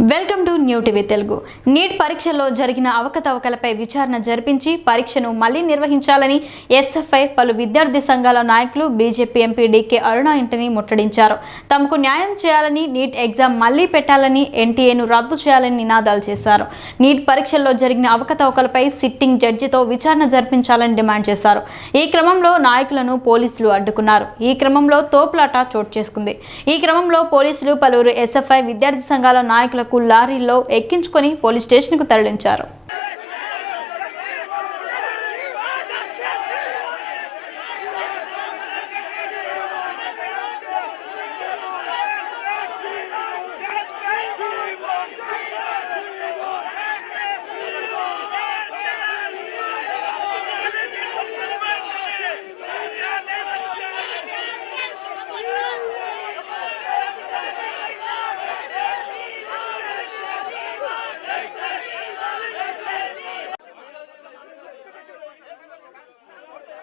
Welcome to new TV Telugu. Neat పరీక్షల్లో జరిగిన అవకతవకలపై విచారణ జరిపించి పరీక్షను మళ్లీ నిర్వహించాలని ఎస్ఎఫ్ఐ పలు విద్యార్థి సంఘాల నాయకులు బీజేపీ ఎంపీ డీకే అరుణ ఇంటిని ముట్టడించారు. తమకు న్యాయం చేయాలని, నీట్ ఎగ్జామ్ మళ్లీ పెట్టాలని, ఎన్టీఏను రద్దు చేయాలని నినాదాలు చేశారు. నీట్ పరీక్షల్లో జరిగిన అవకతవకలపై సిట్టింగ్ జడ్జితో విచారణ జరిపించాలని డిమాండ్ చేశారు. ఈ క్రమంలో నాయకులను పోలీసులు అడ్డుకున్నారు. ఈ క్రమంలో తోపులాట చోటు చేసుకుంది. ఈ క్రమంలో పోలీసులు పలువురు ఎస్ఎఫ్ఐ విద్యార్థి సంఘాల నాయకులకు లారీల్లో ఎక్కించుకొని పోలీస్ స్టేషన్కు తరలించారు.